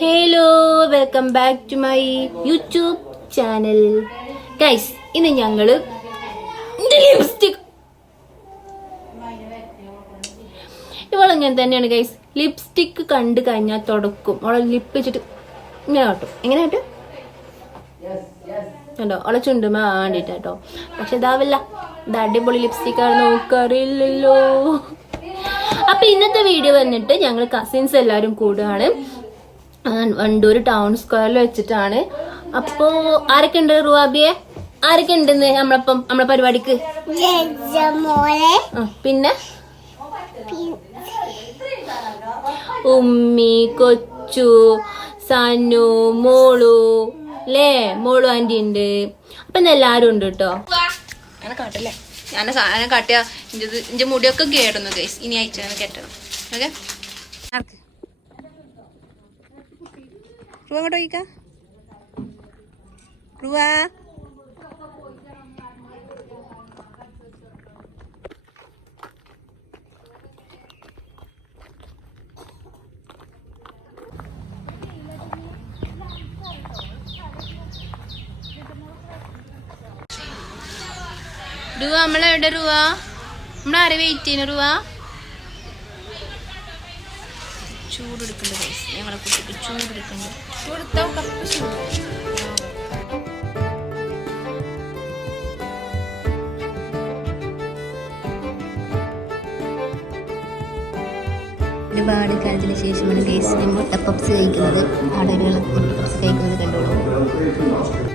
Hello welcome back to my YouTube channel guys ഇന്ന് ഞങ്ങൾ lipstick ഇവളിങ്ങനെ തന്നെയാണ് ഗൈസ് ലിപ്സ്റ്റിക് കണ്ടു കഴിഞ്ഞാൽ തുടക്കും. അവളെ ലിപ്പ് വെച്ചിട്ട് ഇങ്ങനെ കാട്ടും. എങ്ങനെ കാട്ടും? കണ്ടോ? അവളെ ചുണ്ടുമ വേണ്ടിട്ടാട്ടോ പക്ഷെ ഇതാവില്ല ഇത് അടിപൊളി ലിപ്സ്റ്റിക്കാണ് നോക്കറിയില്ലല്ലോ അപ്പൊ ഇന്നത്തെ വീഡിയോ വന്നിട്ട് ഞങ്ങൾ കസിൻസ് എല്ലാരും കൂടുകയാണ് വണ്ടൂർ ടൗൺ സ്ക്വയറിൽ വെച്ചിട്ടാണ്. അപ്പോ ആരൊക്കെ ഉണ്ട് റുവാബിയെ? ആരൊക്കെ ഉണ്ടെന്ന് നമ്മളപ്പം നമ്മളെ പരിപാടിക്ക്? പിന്നെ? ഉമ്മി കൊച്ചു സനു മോളു. ലേ മോളു ആന്റി ഉണ്ട്. അപ്പൊ എല്ലാരും ഉണ്ട് കേട്ടോ അങ്ങനെ കാട്ടല്ലേ? ഞാൻ സാധനം കാട്ടിയ ഇഞ്ച് മുടിയൊക്കെ കേടുന്നു ഗൈസ് ഇനി അയച്ചു കെട്ടണം. ഓക്കെ? ഇങ്ങോട്ട് അങ്ങോട്ട് റുവ നമ്മളെവിടെ റുവ നമ്മളാരെ വെയിറ്റ് ചെയ്യുന്ന രൂപ ചൂടെടുക്കണ്ട് ഗൈസ് ഞങ്ങളെ കുട്ടിക്ക് ചൂടെടുക്കണ്ട്. ചൂടെടുത്തോ കപ്പ് ചൂട് ഒരുപാട് കാലത്തിന് ശേഷമാണ് ഗൈസ് മുട്ട പപ്സ് കഴിക്കുന്നത്. ആളുകൾ മുട്ട പപ്സ് കഴിക്കുന്നത് കണ്ടോളൂ.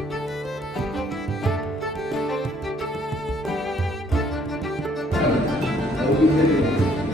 送ってく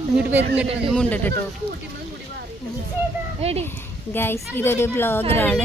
ഇങ്ങോട്ട് വരും ഇങ്ങോട്ട് മുണ്ടട്ട് ഗൈസ് ഇതൊരു ബ്ലോഗറാണ്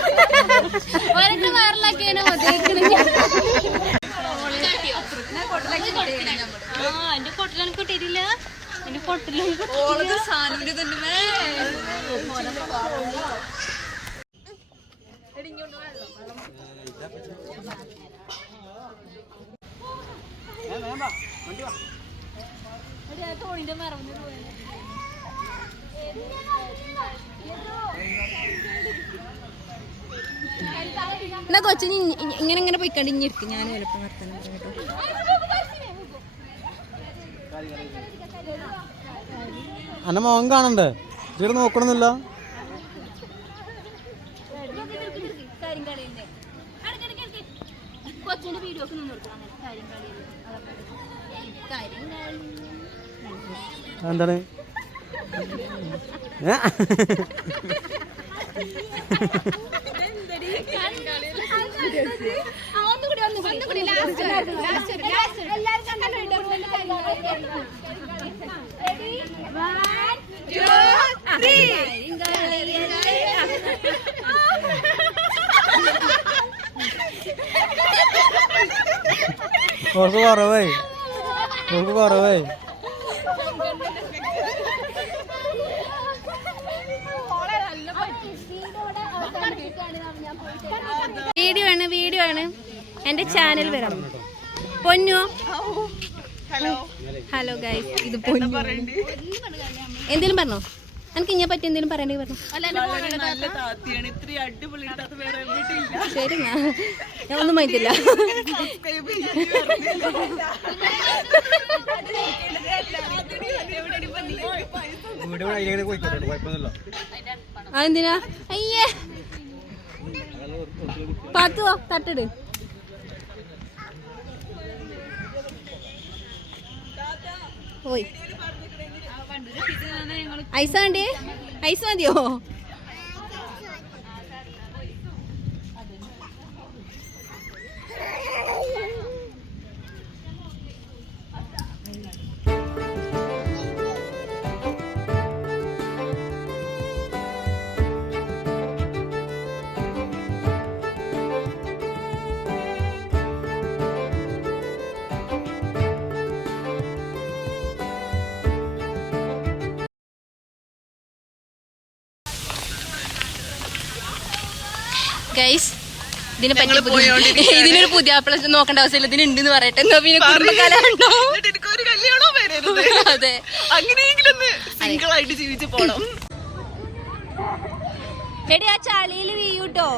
എന്നാ കൊച്ചിന് എന്നാ കൊച്ചു ഇങ്ങനെ ഇങ്ങനെ പോയിക്കണ്ട് ഇനി ഞാൻ എളുപ്പം വർത്താനം കേട്ടോ അന്നെ മോൻ കാണണ്ടേ? ഇവിടെ നോക്കണമെന്നില്ല കൊച്ചിന്റെ വീഡിയോക്ക് നിന്ന് കൊടുക്കണം കാര്യം കാര്യം എന്താണ് ഏ? ഒന്നുകൂടി ഒന്നുകൂടി കുറച്ച് കുറവേ. കുറച്ച് കുറവേ. വീഡിയോ ആണ് വീഡിയോ ആണ്. എന്റെ ചാനൽ വരാം പൊന്നു ഹലോ. ഗൈസ് ഇത് പൊന്നു. എന്തേലും പറഞ്ഞോ? എനിക്ക് ഇങ്ങനെ പറ്റി എന്തേലും പറയണ്ടേ പറഞ്ഞു ശരി. ഞാൻ ഒന്നും കുഴപ്പമൊന്നുമില്ല അതെന്തിനാ? അയ്യേ. പത്തുവോ തട്ടിട്. ഓയ് ഐസ് വേണ്ടേ ഐസ് മതിയോ? ഗൈസ് ഇതിനെ പറ്റി ഇതിനൊരു പുതിയ ആപ്പിള നോക്കേണ്ട ഉണ്ട് ഇതിനുണ്ടെന്ന് പറയട്ടെ. എന്നാ പിന്നെ കുടുംബക്കാലം ഉണ്ടോ അതെ അങ്ങനെയെങ്കിലും ഒന്ന് സിംഗിൾ ആയിട്ട് ജീവിച്ചു പോണം. എടി ആ ചളിയിൽ വീയൂട്ടോ?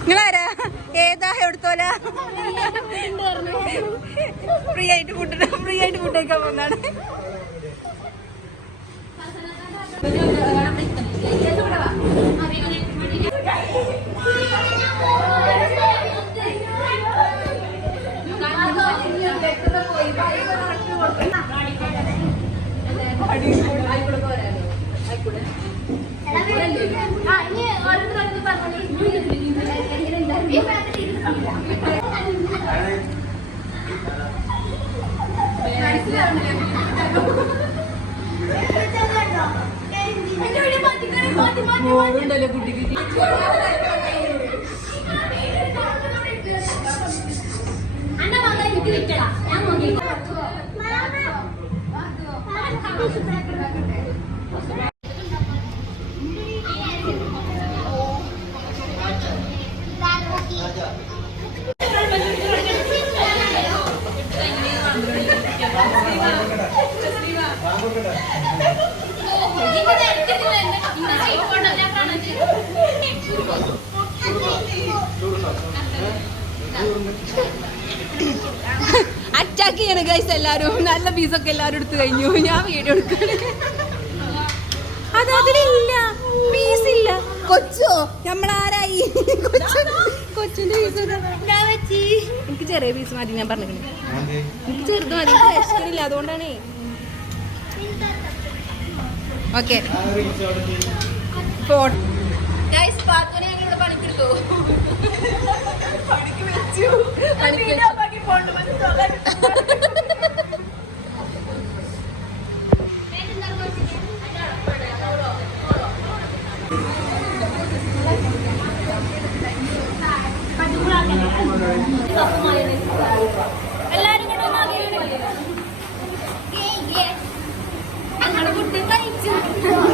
നിങ്ങളാരാ? ഏതാ എടുത്തോല? ഫ്രീ ആയിട്ട് ഫുഡ് ഫ്രീ ആയിട്ട് ഫുഡ് കഴിക്കാൻ പോകുന്നതാണ് അറ്റാക്ക് ചെയ്യണം ഗൈസ് എല്ലാരും നല്ല പീസൊക്കെ എല്ലാരും എടുത്തു കഴിഞ്ഞു. ഞാൻ വീഡിയോ എടുക്കണേ അത് അതിലില്ല. പീസ് ഇല്ല. കൊച്ചോ? നമ്മളാരായി? കൊച്ചു? കൊച്ചിന്റെ പീസ് എനിക്ക് ചെറിയ പീസ് മതി ഞാൻ പറഞ്ഞു എനിക്ക് ചെറുത് മതി. ഇഷ്ടമില്ല അതുകൊണ്ടാണ്. ഓക്കെ പാത്തുനെ ഞങ്ങൾ ഇവിടെ പണിക്കെടുത്തു പണിക്ക് വെച്ചു. പണിക്ക് വെച്ചു. Yeah.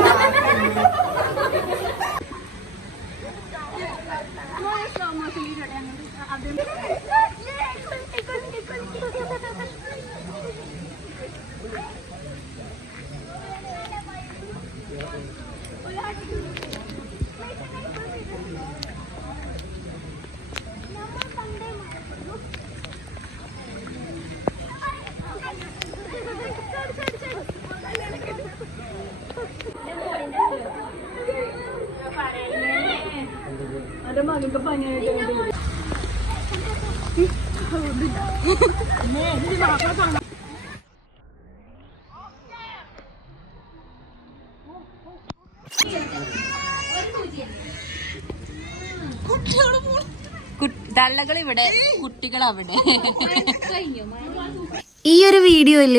ഇവിടെ കുട്ടികൾ അവിടെ ഈ ഒരു വീഡിയോയിൽ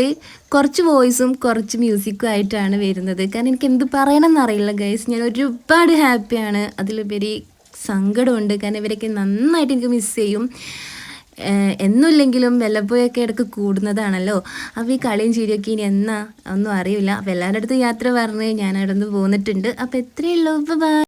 കുറച്ച് വോയിസും കുറച്ച് മ്യൂസിക്കും ആയിട്ടാണ് വരുന്നത്. കാരണം എനിക്ക് എന്ത് പറയണം എന്നറിയില്ല ഗൈസ് ഞാൻ ഒരുപാട് ഹാപ്പിയാണ് അതിലുപരി സങ്കടമുണ്ട്. കാരണം ഇവരൊക്കെ നന്നായിട്ട് എനിക്ക് മിസ് ചെയ്യും. ഏഹ് എന്നുമില്ലെങ്കിലും വല്ലപ്പോഴൊക്കെ ഇടയ്ക്ക് കൂടുന്നതാണല്ലോ. അപ്പോൾ ഈ കളിയും ചിരിയൊക്കെ ഇനി എന്നാ? ഒന്നും അറിയില്ല. അപ്പോൾ എല്ലാവരുടെ അടുത്ത് യാത്ര പറഞ്ഞ് ഞാൻ അവിടെ നിന്ന് പോന്നിട്ടുണ്ട് അപ്പോൾ എത്രയുള്ളൂ ബൈ